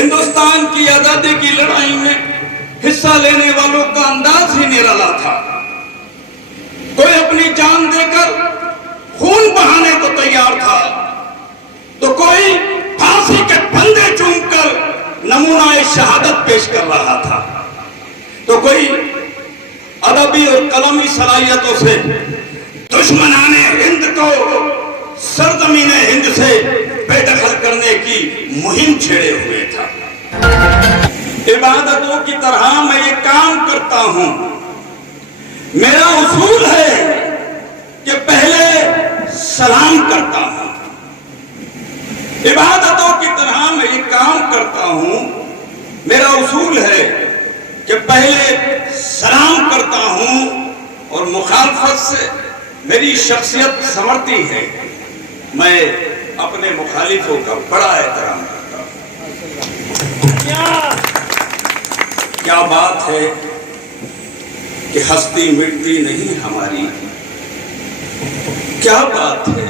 हिंदुस्तान की आजादी की लड़ाई में हिस्सा लेने वालों का अंदाज ही निराला था। कोई अपनी जान देकर खून बहाने को तैयार था, तो कोई फांसी के फंदे चूमकर नमूना शहादत पेश कर रहा था, तो कोई अदबी और कलमी सलाहियतों से दुश्मनाने हिंद को सरजमीन हिंद से बेदखल करने की मुहिम छेड़े हुए था। इबादतों की तरह मैं ये काम करता हूं। मेरा उसूल है कि पहले सलाम करता हूं। इबादतों की तरह मैं ये काम करता हूं। मेरा उसूल है कि पहले सलाम करता हूं और मुखालफत से मेरी शख्सियत संवरती है। मैं अपने मुखालिफों का बड़ा एहतराम करता हूं। क्या बात है कि हस्ती मिटती नहीं हमारी। क्या बात है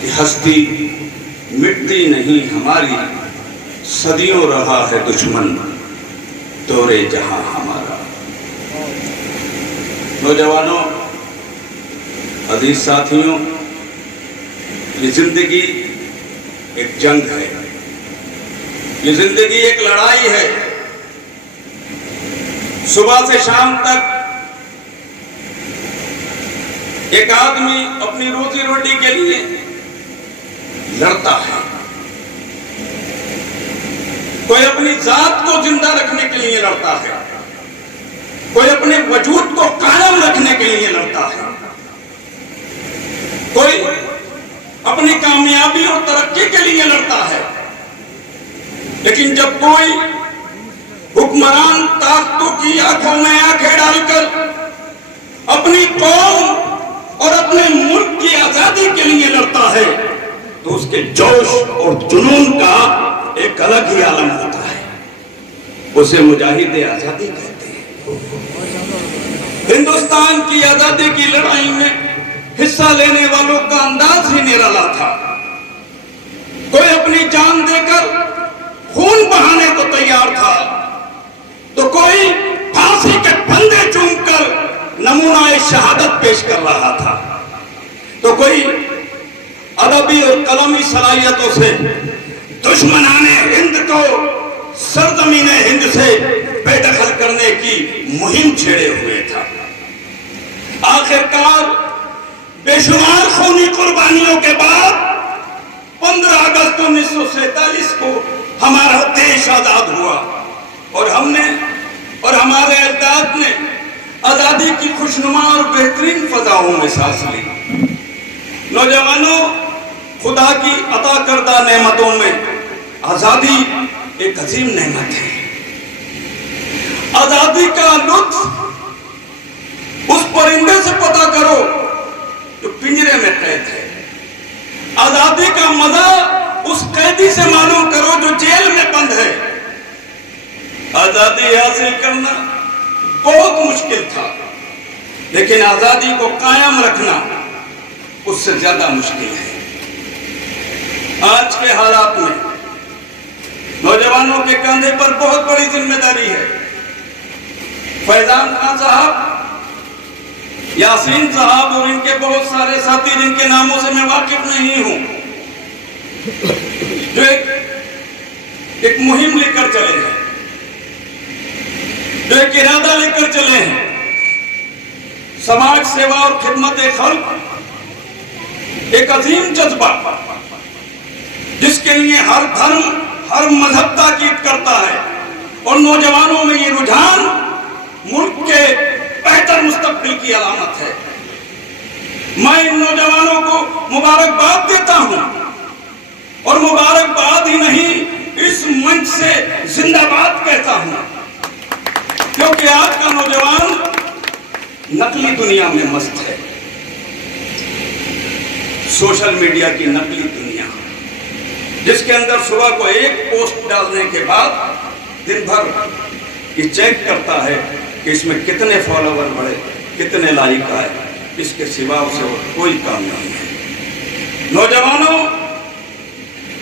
कि हस्ती मिटती नहीं हमारी। सदियों रहा है दुश्मन तोरे जहां हमारा। नौजवानों, अजीज साथियों, ये जिंदगी एक जंग है, ये जिंदगी एक लड़ाई है। सुबह से शाम तक एक आदमी अपनी रोजी रोटी के लिए लड़ता है। कोई अपनी जात को जिंदा रखने के लिए लड़ता है, कोई अपने वजूद को कायम रखने के लिए लड़ता है, कोई अपनी कामयाबी और तरक्की के लिए लड़ता है। लेकिन जब कोई हुक्मरान ताकतों की आंखों में आंखें डालकर अपनी कौम और अपने मुल्क की आजादी के लिए लड़ता है, तो उसके जोश और जुनून का एक अलग ही आलम होता है। उसे मुजाहिद आजादी कहते हैं। हिंदुस्तान की आजादी की लड़ाई में हिस्सा लेने वालों का अंदाज ही निराला था। कोई अपनी जान देकर खून बहाने को तैयार था, तो कोई फांसी के फंदे चूमकर नमूना शहादत पेश कर रहा था, तो कोई अदबी और कलमी सलाहियतों से दुश्मनाने हिंद को सरजमीन हिंद से बेदखल करने की मुहिम छेड़े हुए था। आखिरकार बेशुमार खूनी कुर्बानियों के बाद 15 अगस्त 1947 को हमारा देश आजाद हुआ और हमने और हमारे अजदाद ने आजादी की खुशनुमा और बेहतरीन फजाओं में सांस ली। नौजवानों, खुदा की अता करदा नेमतों में आजादी एक अजीम नेमत है। आजादी का लुत्फ उस परिंदे से पता करो जो पिंजरे में कैद है। आजादी का मजा उस कैदी से मालूम करो जो जेल में बंद है। आजादी हासिल करना बहुत मुश्किल था, लेकिन आजादी को कायम रखना उससे ज्यादा मुश्किल है। आज के हालात में नौजवानों के कंधे पर बहुत बड़ी जिम्मेदारी है। फैजान खान साहब, यासीन साहब और इनके बहुत सारे साथी जिनके नामों से मैं वाकिफ नहीं हूं, जो एक मुहिम लेकर चले हैं, जो एक इरादा लेकर चले हैं। समाज सेवा और खिदमत खल्क एक अजीम जज्बा, जिसके लिए हर धर्म हर मजहब ताकीद करता है, और नौजवानों में ये रुझान मुल्क के बेहतर मुस्तकबिल की अलामत है। मैं इन नौजवानों को मुबारकबाद देता हूं, और मुबारकबाद ही नहीं, इस मंच से जिंदाबाद कहता हूं, क्योंकि आज का नौजवान नकली दुनिया में मस्त है। सोशल मीडिया की नकली दुनिया, जिसके अंदर सुबह को एक पोस्ट डालने के बाद दिन भर ये चेक करता है कि इसमें कितने फॉलोवर बढ़े, कितने लाइक आए, इसके सिवा उसे और कोई काम नहीं है। नौजवानों,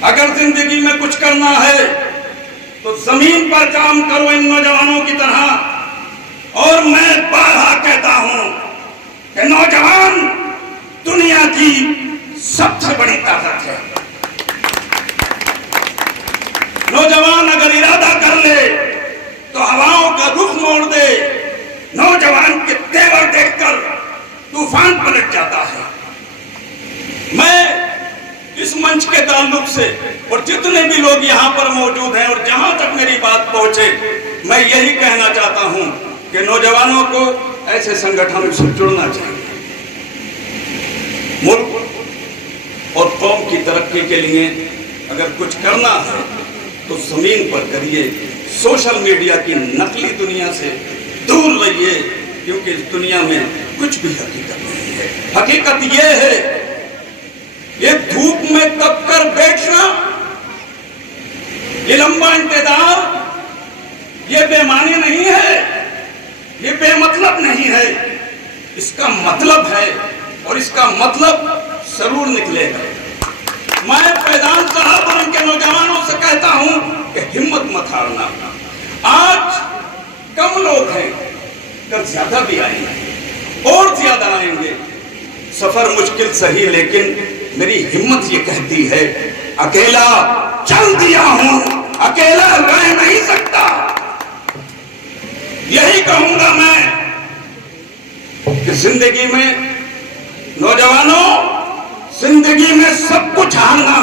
अगर जिंदगी में कुछ करना है तो जमीन पर काम करो इन नौजवानों की तरह। और मैं बारहा कहता हूं कि नौजवान दुनिया की सबसे बड़ी ताकत है। नौजवान अगर इरादा कर ले तो हवाओं का रुख मोड़ दे। नौजवान के तेवर देखकर तूफान पलट जाता है। मैं इस मंच के ताल्लुक से और जितने भी लोग यहाँ पर मौजूद हैं और जहां तक मेरी बात पहुंचे, मैं यही कहना चाहता हूं कि नौजवानों को ऐसे संगठनों से जुड़ना चाहिए। मुल्क और कौम की तरक्की के लिए अगर कुछ करना है तो जमीन पर करिए। सोशल मीडिया की नकली दुनिया से दूर रहिए, क्योंकि इस दुनिया में कुछ भी हकीकत नहीं है। हकीकत यह है, ये धूप में तप कर बैठना, ये लंबा इंतजार, ये बेमानी नहीं है, ये बेमतलब नहीं है। इसका मतलब है और इसका मतलब जरूर निकलेगा। मैं फैजान साहब और उनके नौजवानों से कहता हूं कि हिम्मत मत हारना। आज कम लोग हैं, कल ज्यादा भी आएंगे और ज्यादा आएंगे। सफर मुश्किल सही, लेकिन मेरी हिम्मत ये कहती है अकेला चल दिया हूं, अकेला रह नहीं सकता। यही कहूंगा मैं कि जिंदगी में नौजवानों, जिंदगी में सब कुछ हारना,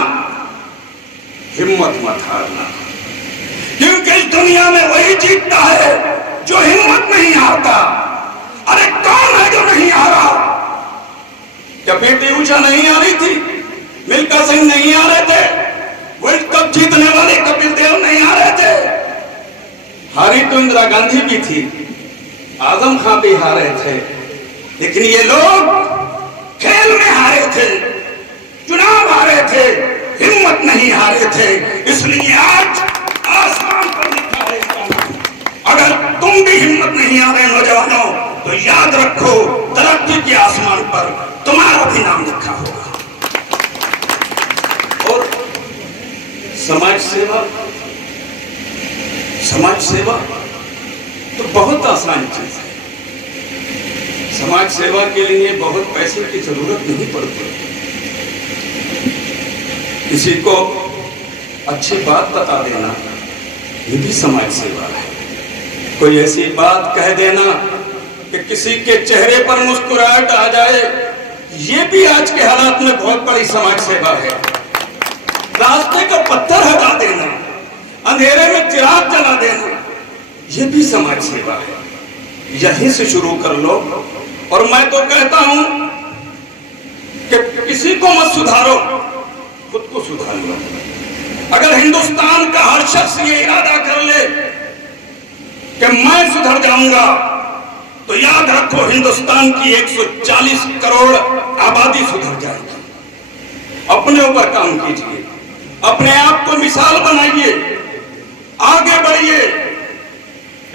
हिम्मत मत हारना, क्योंकि इस दुनिया में वही जीतता है जो हिम्मत नहीं हारता। अरे कौन है जो नहीं हारा? क्या पीटी ऊषा नहीं आ रही थी? मिल्खा सिंह नहीं आ रहे थे? वर्ल्ड कप जीतने वाले कपिल देव नहीं आ रहे थे? हारी तो इंदिरा गांधी भी थी, आजम खान भी हारे थे, लेकिन ये लोग खेल में हारे थे, चुनाव हारे थे, हिम्मत नहीं हारे थे। इसलिए आज आसमान पर लिखा है इसका नाम। अगर तुम भी हिम्मत नहीं हारे नौजवानों, तो याद रखो तरक्की के आसमान पर तुम्हारा भी नाम लिखा होगा। और समाज सेवा, समाज सेवा तो बहुत आसान चीज है। समाज सेवा के लिए बहुत पैसे की जरूरत नहीं पड़ती। किसी को अच्छी बात बता देना, ये भी समाज सेवा है। कोई ऐसी बात कह देना कि किसी के चेहरे पर मुस्कुराहट आ जाए, ये भी आज के हालात में बहुत बड़ी समाज सेवा है। रास्ते का पत्थर हटा देना, अंधेरे में चिराग जला देना, ये भी समाज सेवा है। यहीं से शुरू कर लो। और मैं तो कहता हूं कि किसी को मत सुधारो, खुद को सुधार लो। अगर हिंदुस्तान का हर शख्स ये इरादा कर ले कि मैं सुधर जाऊंगा, तो याद रखो हिंदुस्तान की 140 करोड़ आबादी सुधर जाएगी। अपने ऊपर काम कीजिए, अपने आप को मिसाल बनाइए, आगे बढ़िए।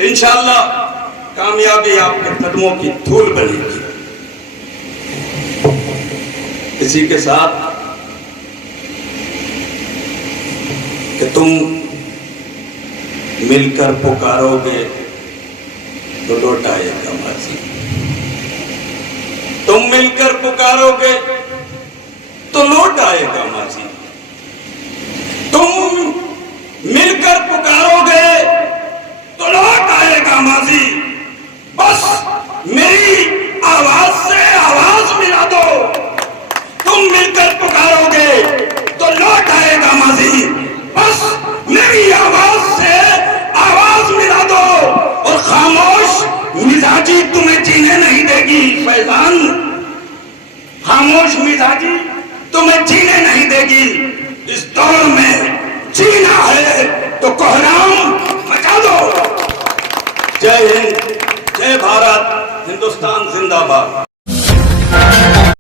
इंशाअल्लाह कामयाबी आपके कदमों की धूल बनेगी। किसी के साथ कि तुम मिलकर पुकारोगे तो लौट आएगा माजी, तुम मिलकर पुकारोगे तो लौट आएगा माजी, तुम मिलकर पुकारोगे तो लौट आएगा माजी। बस मेरी आवाज से आवाज मिला दो, तुम मिलकर पुकारोगे तो लौट आएगा माजी। बस मेरी आवाज से आवाज मिला दो, और खामोश मिजाजी तुम्हें जीने नहीं देगी। फैजान, खामोश मिजाजी तुम्हें जीने नहीं देगी। इस दौर में